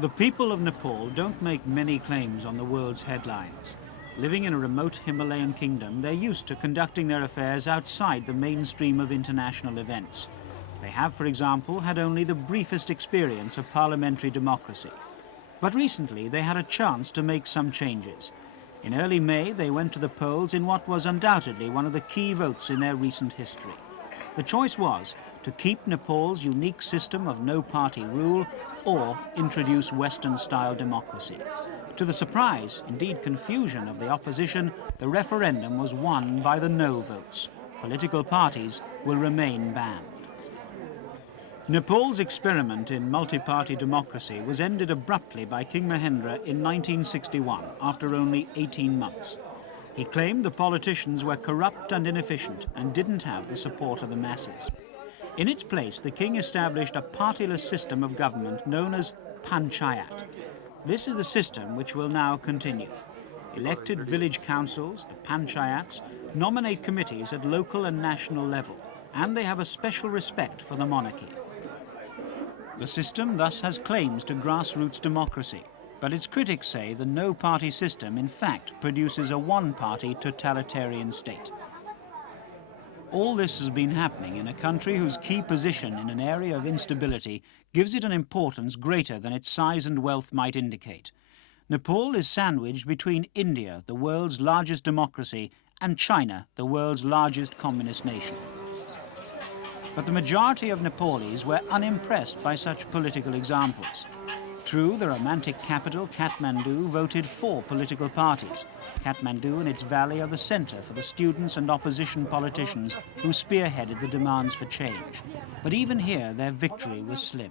The people of Nepal don't make many claims on the world's headlines. Living in a remote Himalayan kingdom, they're used to conducting their affairs outside the mainstream of international events. They have, for example, had only the briefest experience of parliamentary democracy. But recently, they had a chance to make some changes. In early May, they went to the polls in what was undoubtedly one of the key votes in their recent history. The choice was to keep Nepal's unique system of no-party rule or introduce Western-style democracy. To the surprise, indeed confusion of the opposition, the referendum was won by the no votes. Political parties will remain banned. Nepal's experiment in multi-party democracy was ended abruptly by King Mahendra in 1961, after only 18 months. He claimed the politicians were corrupt and inefficient and didn't have the support of the masses. In its place, the king established a partyless system of government known as panchayat. This is the system which will now continue. Elected village councils, the panchayats, nominate committees at local and national level, and they have a special respect for the monarchy. The system thus has claims to grassroots democracy, but its critics say the no-party system in fact produces a one-party totalitarian state. All this has been happening in a country whose key position in an area of instability gives it an importance greater than its size and wealth might indicate. Nepal is sandwiched between India, the world's largest democracy, and China, the world's largest communist nation. But the majority of Nepalese were unimpressed by such political examples. True, the romantic capital, Kathmandu, voted for political parties. Kathmandu and its valley are the centre for the students and opposition politicians who spearheaded the demands for change. But even here, their victory was slim.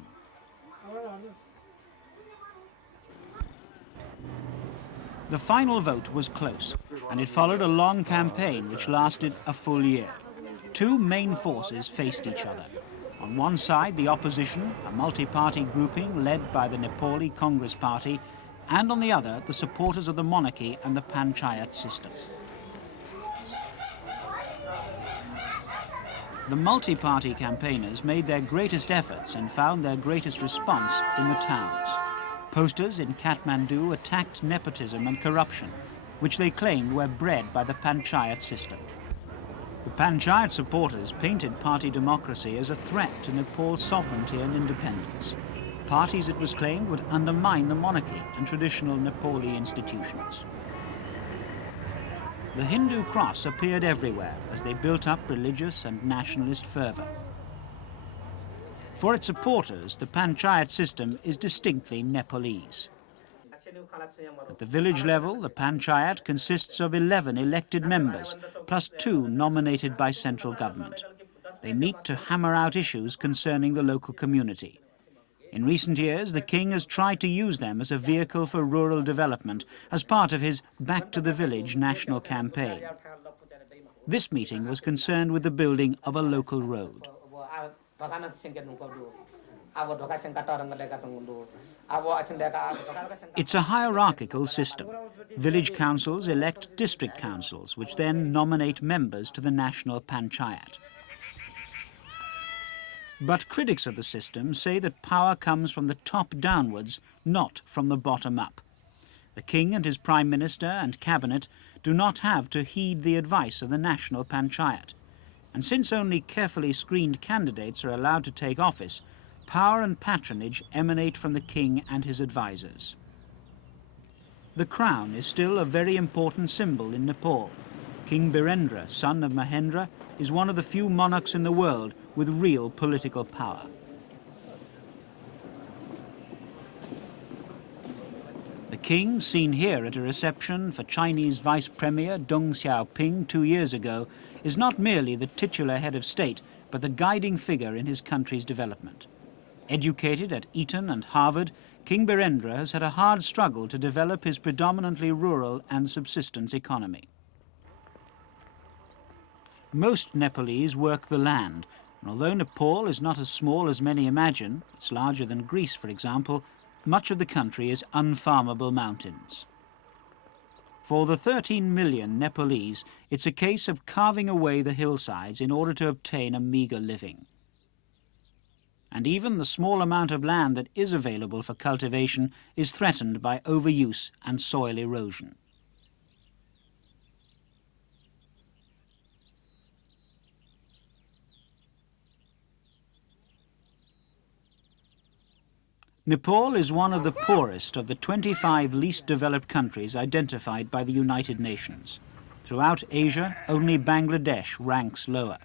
The final vote was close, and it followed a long campaign which lasted a full year. Two main forces faced each other. On one side, the opposition, a multi-party grouping led by the Nepali Congress Party, and on the other, the supporters of the monarchy and the panchayat system. The multi-party campaigners made their greatest efforts and found their greatest response in the towns. Posters in Kathmandu attacked nepotism and corruption, which they claimed were bred by the panchayat system. The panchayat supporters painted party democracy as a threat to Nepal's sovereignty and independence. Parties, it was claimed, would undermine the monarchy and traditional Nepali institutions. The Hindu cross appeared everywhere as they built up religious and nationalist fervour. For its supporters, the panchayat system is distinctly Nepalese. At the village level, the panchayat consists of 11 elected members, plus 2 nominated by central government. They meet to hammer out issues concerning the local community. In recent years, the king has tried to use them as a vehicle for rural development as part of his Back to the Village national campaign. This meeting was concerned with the building of a local road. It's a hierarchical system. Village councils elect district councils, which then nominate members to the national panchayat. But critics of the system say that power comes from the top downwards, not from the bottom up. The king and his prime minister and cabinet do not have to heed the advice of the national panchayat. And since only carefully screened candidates are allowed to take office, power and patronage emanate from the king and his advisors. The crown is still a very important symbol in Nepal. King Birendra, son of Mahendra, is one of the few monarchs in the world with real political power. The king, seen here at a reception for Chinese Vice Premier Deng Xiaoping 2 years ago, is not merely the titular head of state, but the guiding figure in his country's development. Educated at Eton and Harvard, King Birendra has had a hard struggle to develop his predominantly rural and subsistence economy. Most Nepalese work the land, and although Nepal is not as small as many imagine, it's larger than Greece, for example, much of the country is unfarmable mountains. For the 13 million Nepalese, it's a case of carving away the hillsides in order to obtain a meagre living. And even the small amount of land that is available for cultivation is threatened by overuse and soil erosion. Nepal is one of the poorest of the 25 least developed countries identified by the United Nations. Throughout Asia, only Bangladesh ranks lower.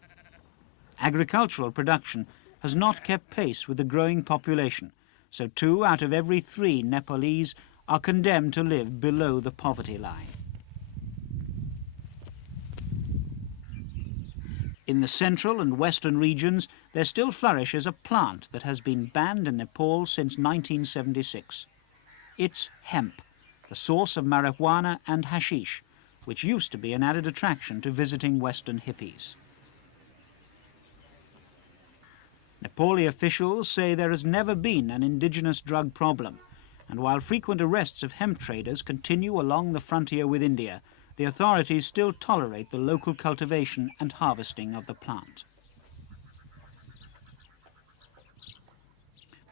Agricultural production has not kept pace with the growing population, so 2 out of every 3 Nepalese are condemned to live below the poverty line. In the central and western regions, there still flourishes a plant that has been banned in Nepal since 1976. It's hemp, the source of marijuana and hashish, which used to be an added attraction to visiting Western hippies. Nepali officials say there has never been an indigenous drug problem, and while frequent arrests of hemp traders continue along the frontier with India, the authorities still tolerate the local cultivation and harvesting of the plant.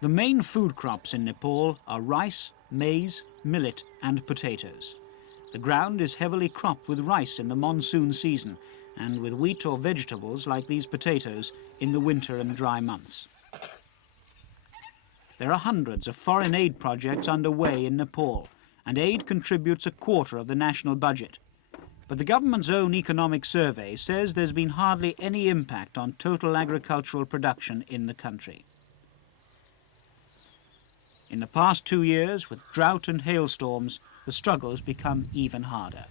The main food crops in Nepal are rice, maize, millet and potatoes. The ground is heavily cropped with rice in the monsoon season and with wheat or vegetables like these potatoes in the winter and dry months. There are hundreds of foreign aid projects underway in Nepal, and aid contributes 1/4 of the national budget. But the government's own economic survey says there's been hardly any impact on total agricultural production in the country. In the past 2 years, with drought and hailstorms, the struggles become even harder.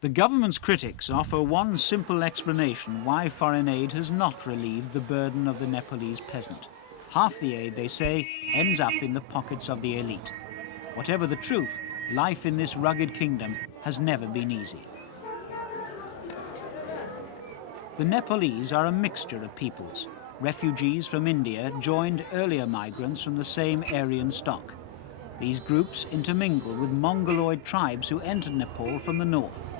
The government's critics offer one simple explanation why foreign aid has not relieved the burden of the Nepalese peasant. Half the aid, they say, ends up in the pockets of the elite. Whatever the truth, life in this rugged kingdom has never been easy. The Nepalese are a mixture of peoples. Refugees from India joined earlier migrants from the same Aryan stock. These groups intermingle with Mongoloid tribes who entered Nepal from the north.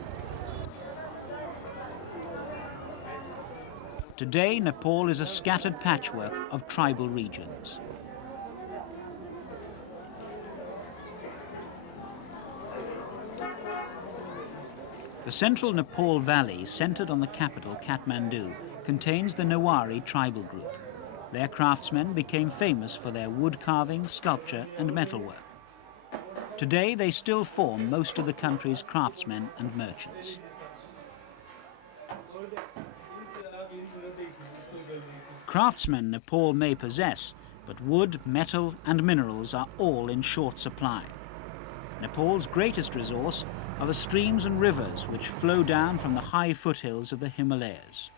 Today, Nepal is a scattered patchwork of tribal regions. The central Nepal Valley, centered on the capital, Kathmandu, contains the Newari tribal group. Their craftsmen became famous for their wood carving, sculpture and metalwork. Today, they still form most of the country's craftsmen and merchants. Craftsmen Nepal may possess, but wood, metal and minerals are all in short supply. Nepal's greatest resource are the streams and rivers which flow down from the high foothills of the Himalayas.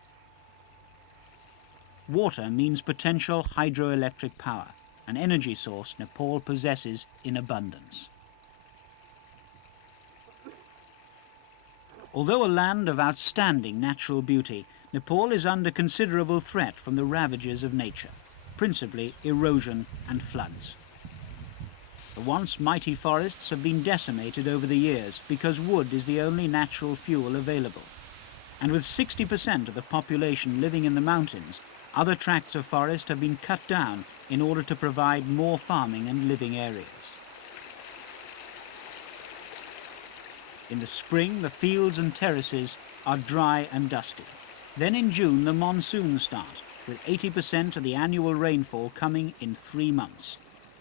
Water means potential hydroelectric power, an energy source Nepal possesses in abundance. Although a land of outstanding natural beauty, Nepal is under considerable threat from the ravages of nature, principally erosion and floods. The once mighty forests have been decimated over the years because wood is the only natural fuel available. And with 60% of the population living in the mountains, other tracts of forest have been cut down in order to provide more farming and living areas. In the spring, the fields and terraces are dry and dusty. Then in June, the monsoons start, with 80% of the annual rainfall coming in 3 months.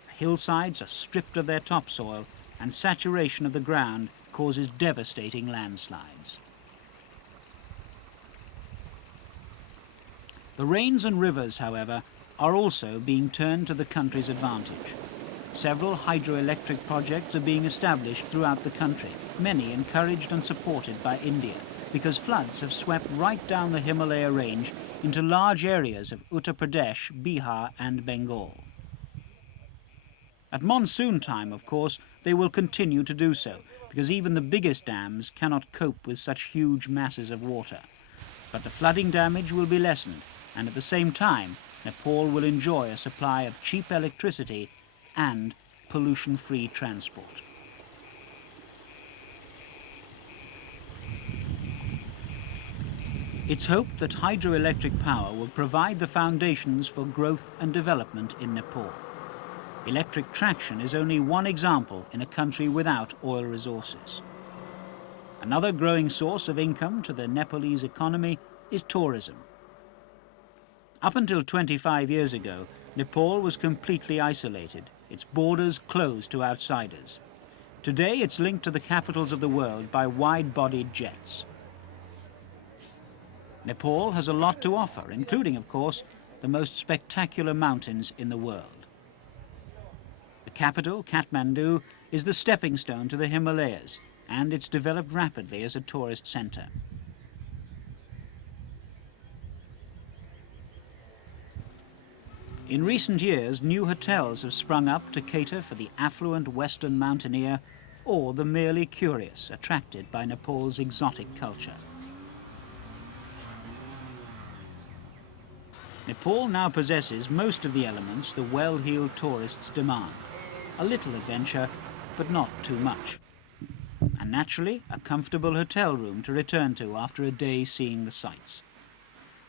The hillsides are stripped of their topsoil, and saturation of the ground causes devastating landslides. The rains and rivers, however, are also being turned to the country's advantage. Several hydroelectric projects are being established throughout the country, many encouraged and supported by India, because floods have swept right down the Himalaya range into large areas of Uttar Pradesh, Bihar and Bengal. At monsoon time, of course, they will continue to do so, because even the biggest dams cannot cope with such huge masses of water. But the flooding damage will be lessened, and at the same time, Nepal will enjoy a supply of cheap electricity and pollution-free transport. It's hoped that hydroelectric power will provide the foundations for growth and development in Nepal. Electric traction is only one example in a country without oil resources. Another growing source of income to the Nepalese economy is tourism. Up until 25 years ago, Nepal was completely isolated, its borders closed to outsiders. Today it's linked to the capitals of the world by wide-bodied jets. Nepal has a lot to offer, including, of course, the most spectacular mountains in the world. The capital, Kathmandu, is the stepping stone to the Himalayas, and it's developed rapidly as a tourist centre. In recent years, new hotels have sprung up to cater for the affluent Western mountaineer or the merely curious, attracted by Nepal's exotic culture. Nepal now possesses most of the elements the well-heeled tourists demand. A little adventure, but not too much. And naturally, a comfortable hotel room to return to after a day seeing the sights.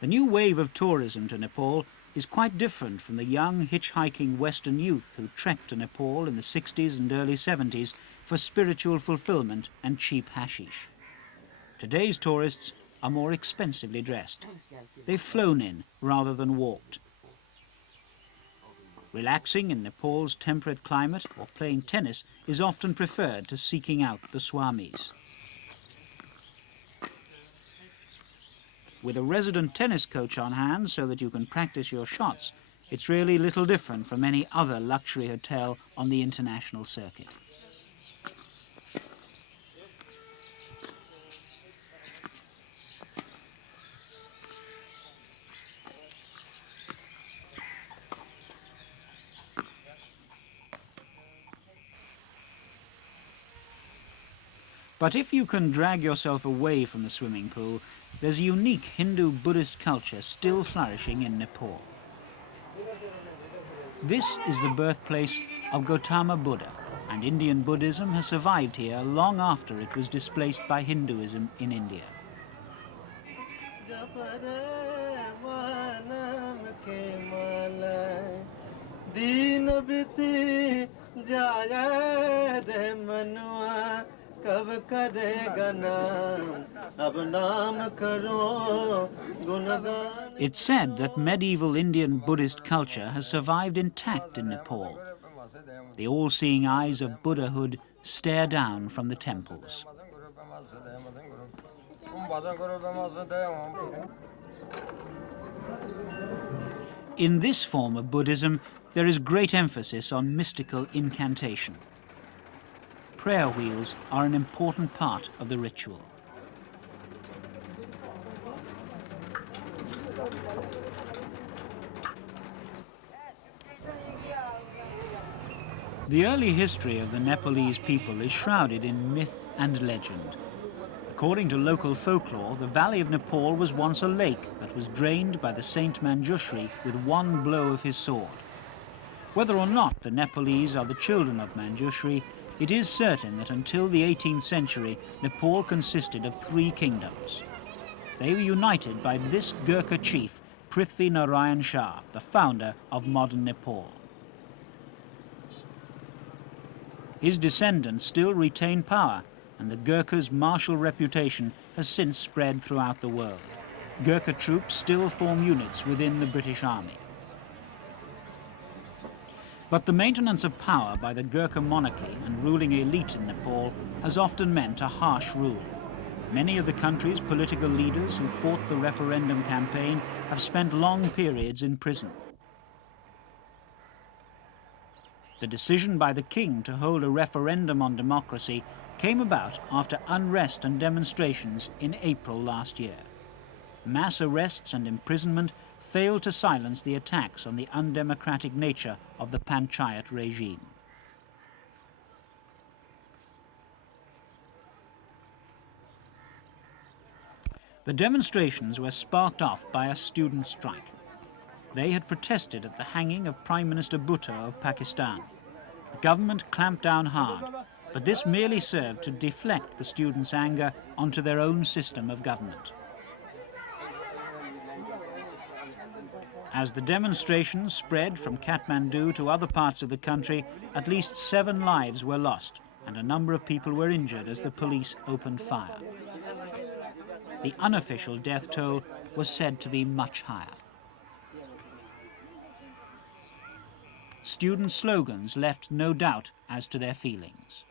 The new wave of tourism to Nepal is quite different from the young hitchhiking Western youth who trekked to Nepal in the 60s and early 70s for spiritual fulfillment and cheap hashish. Today's tourists are more expensively dressed. They've flown in rather than walked. Relaxing in Nepal's temperate climate or playing tennis is often preferred to seeking out the swamis. With a resident tennis coach on hand so that you can practice your shots, it's really little different from any other luxury hotel on the international circuit. But if you can drag yourself away from the swimming pool, there's a unique Hindu-Buddhist culture still flourishing in Nepal. This is the birthplace of Gautama Buddha, and Indian Buddhism has survived here long after it was displaced by Hinduism in India. It's said that medieval Indian Buddhist culture has survived intact in Nepal. The all-seeing eyes of Buddhahood stare down from the temples. In this form of Buddhism, there is great emphasis on mystical incantation. Prayer wheels are an important part of the ritual. The early history of the Nepalese people is shrouded in myth and legend. According to local folklore, the Valley of Nepal was once a lake that was drained by the Saint Manjushri with one blow of his sword. Whether or not the Nepalese are the children of Manjushri, it is certain that until the 18th century, Nepal consisted of 3 kingdoms. They were united by this Gurkha chief, Prithvi Narayan Shah, the founder of modern Nepal. His descendants still retain power, and the Gurkha's martial reputation has since spread throughout the world. Gurkha troops still form units within the British Army. But the maintenance of power by the Gurkha monarchy and ruling elite in Nepal has often meant a harsh rule. Many of the country's political leaders who fought the referendum campaign have spent long periods in prison. The decision by the king to hold a referendum on democracy came about after unrest and demonstrations in April last year. Mass arrests and imprisonment failed to silence the attacks on the undemocratic nature of the panchayat regime. The demonstrations were sparked off by a student strike. They had protested at the hanging of Prime Minister Bhutto of Pakistan. The government clamped down hard, but this merely served to deflect the students' anger onto their own system of government. As the demonstrations spread from Kathmandu to other parts of the country, at least 7 lives were lost and a number of people were injured as the police opened fire. The unofficial death toll was said to be much higher. Student slogans left no doubt as to their feelings.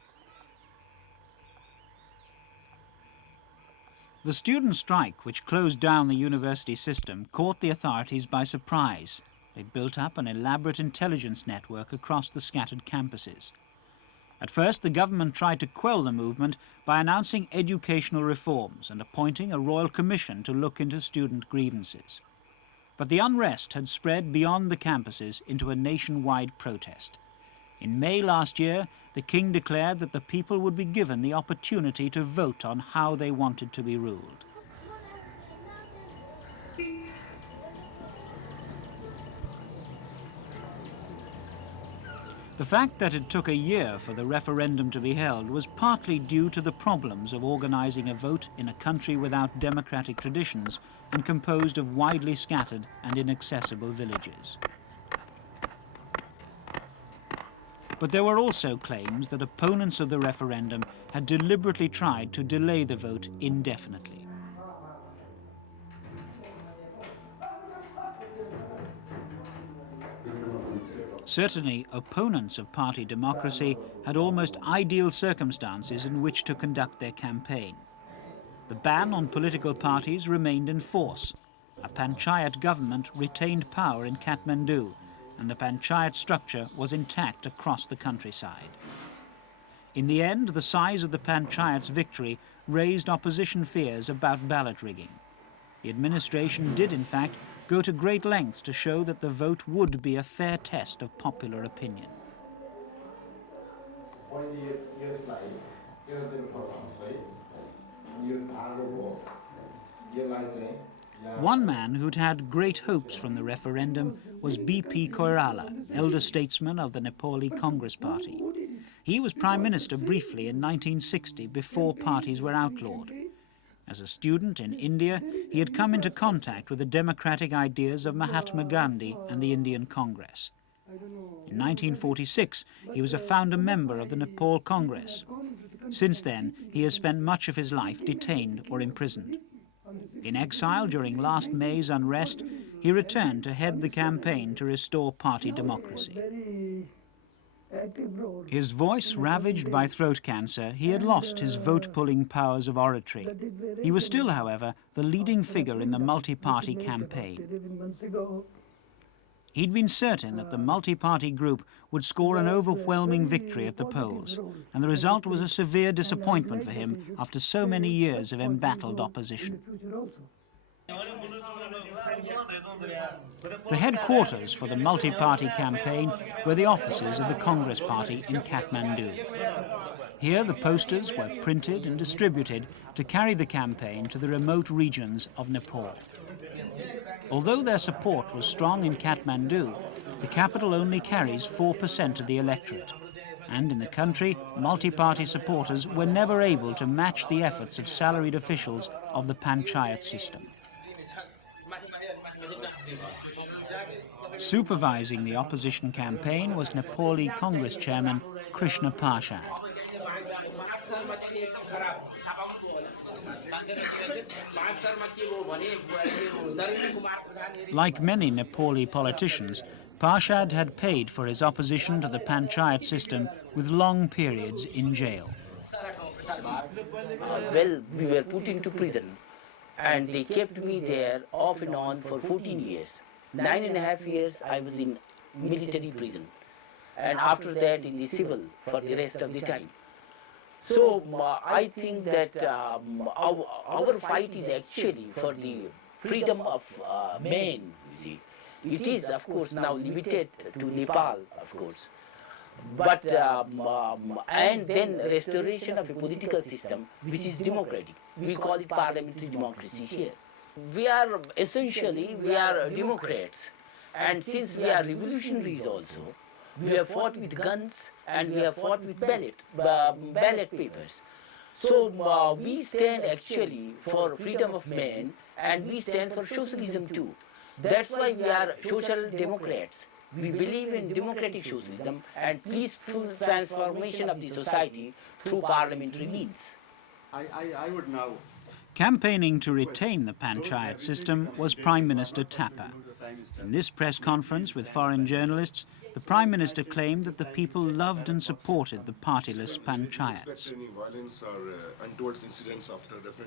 The student strike, which closed down the university system, caught the authorities by surprise. They built up an elaborate intelligence network across the scattered campuses. At first, the government tried to quell the movement by announcing educational reforms and appointing a royal commission to look into student grievances. But the unrest had spread beyond the campuses into a nationwide protest. In May last year, the king declared that the people would be given the opportunity to vote on how they wanted to be ruled. The fact that it took a year for the referendum to be held was partly due to the problems of organising a vote in a country without democratic traditions and composed of widely scattered and inaccessible villages. But there were also claims that opponents of the referendum had deliberately tried to delay the vote indefinitely. Certainly, opponents of party democracy had almost ideal circumstances in which to conduct their campaign. The ban on political parties remained in force. A panchayat government retained power in Kathmandu, and the panchayat structure was intact across the countryside. In the end, the size of the panchayat's victory raised opposition fears about ballot rigging. The administration did, in fact, go to great lengths to show that the vote would be a fair test of popular opinion. One man who'd had great hopes from the referendum was B.P. Koirala, elder statesman of the Nepali Congress Party. He was Prime Minister briefly in 1960 before parties were outlawed. As a student in India, he had come into contact with the democratic ideas of Mahatma Gandhi and the Indian Congress. In 1946, he was a founder member of the Nepal Congress. Since then, he has spent much of his life detained or imprisoned. In exile during last May's unrest, he returned to head the campaign to restore party democracy. His voice ravaged by throat cancer, he had lost his vote-pulling powers of oratory. He was still, however, the leading figure in the multi-party campaign. He'd been certain that the multi-party group would score an overwhelming victory at the polls, and the result was a severe disappointment for him after so many years of embattled opposition. The headquarters for the multi-party campaign were the offices of the Congress Party in Kathmandu. Here the posters were printed and distributed to carry the campaign to the remote regions of Nepal. Although their support was strong in Kathmandu, the capital only carries 4% of the electorate. And in the country, multi-party supporters were never able to match the efforts of salaried officials of the panchayat system. Supervising the opposition campaign was Nepali Congress chairman Krishna Parshad. Like many Nepali politicians, Parshad had paid for his opposition to the panchayat system with long periods in jail. Well, we were put into prison, and they kept me there off and on for 14 years. 9.5 years I was in military prison, and after that in the civil for the rest of the time. So I think that our fight is actually for the freedom of men, you see. It is, of course, now limited to Nepal, of course. But, and then restoration of a political system which is democratic. We call it parliamentary democracy here. We are essentially, we are Democrats. And since we are revolutionaries also, we have fought with guns and we have fought with ballot papers. So we stand actually for freedom of men, and we stand for socialism too. That's why we are social democrats. We believe in democratic socialism and peaceful transformation of the society through parliamentary means. I would now... Campaigning to retain the panchayat system was Prime Minister Thapa. In this press conference with foreign journalists, the Prime Minister claimed that the people loved and supported the partyless panchayats.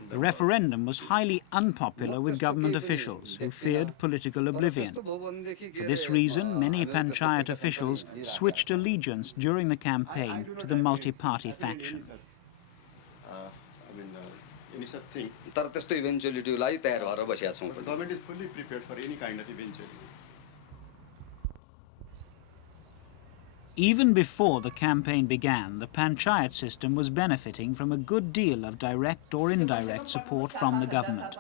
The referendum was highly unpopular with government officials who feared political oblivion. For this reason, many panchayat officials switched allegiance during the campaign to the multi-party faction. The government is fully prepared for any kind of eventuality. Even before the campaign began, the panchayat system was benefiting from a good deal of direct or indirect support from the government.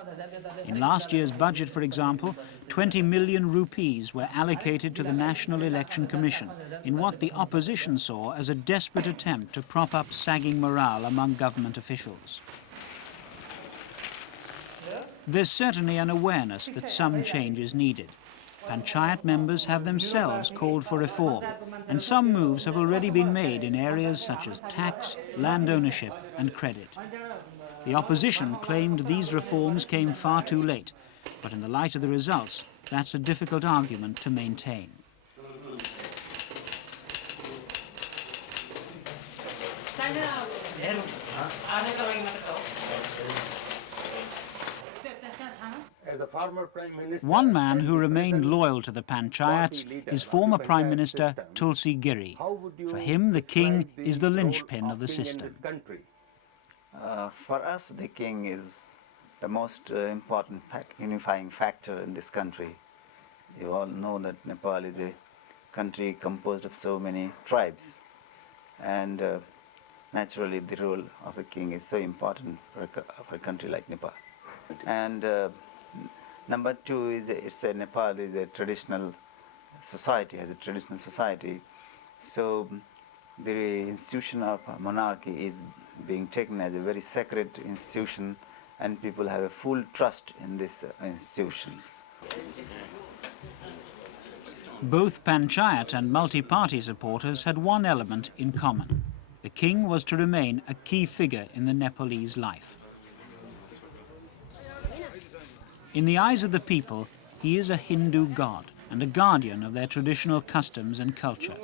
In last year's budget, for example, 20 million rupees were allocated to the National Election Commission in what the opposition saw as a desperate attempt to prop up sagging morale among government officials. There's certainly an awareness that some change is needed. Panchayat members have themselves called for reform, and some moves have already been made in areas such as tax, land ownership and credit. The opposition claimed these reforms came far too late, but in the light of the results, that's a difficult argument to maintain. One man who remained loyal to the panchayats is former Prime Minister Tulsi Giri. For him, the king is the linchpin of the system. For us, the king is the most important unifying factor in this country. You all know that Nepal is a country composed of so many tribes, and naturally the role of a king is so important for a country like Nepal. And number two is Nepal is a traditional society, has a traditional society. So the institution of monarchy is being taken as a very sacred institution, and people have a full trust in these institutions. Both panchayat and multi-party supporters had one element in common. The king was to remain a key figure in the Nepalese life. In the eyes of the people, he is a Hindu god and a guardian of their traditional customs and culture.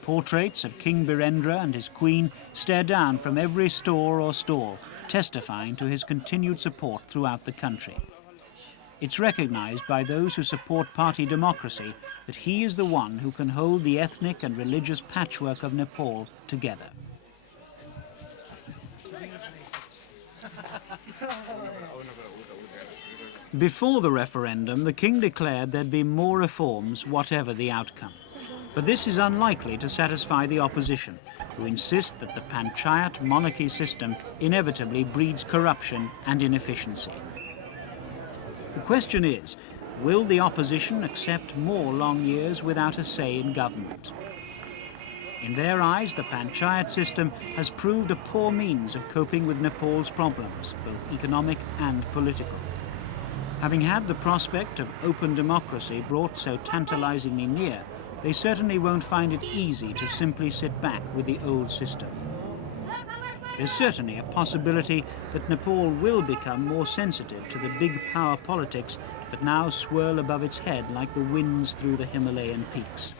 Portraits of King Birendra and his queen stare down from every store or stall, testifying to his continued support throughout the country. It's recognized by those who support party democracy that he is the one who can hold the ethnic and religious patchwork of Nepal together. Before the referendum, the king declared there'd be more reforms, whatever the outcome. But this is unlikely to satisfy the opposition, who insist that the panchayat monarchy system inevitably breeds corruption and inefficiency. The question is, will the opposition accept more long years without a say in government? In their eyes, the panchayat system has proved a poor means of coping with Nepal's problems, both economic and political. Having had the prospect of open democracy brought so tantalizingly near, they certainly won't find it easy to simply sit back with the old system. There's certainly a possibility that Nepal will become more sensitive to the big power politics that now swirl above its head like the winds through the Himalayan peaks.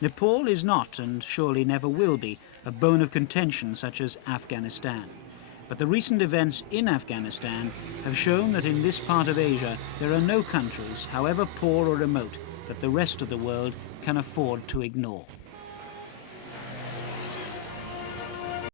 Nepal is not, and surely never will be, a bone of contention such as Afghanistan. But the recent events in Afghanistan have shown that in this part of Asia there are no countries, however poor or remote, that the rest of the world can afford to ignore.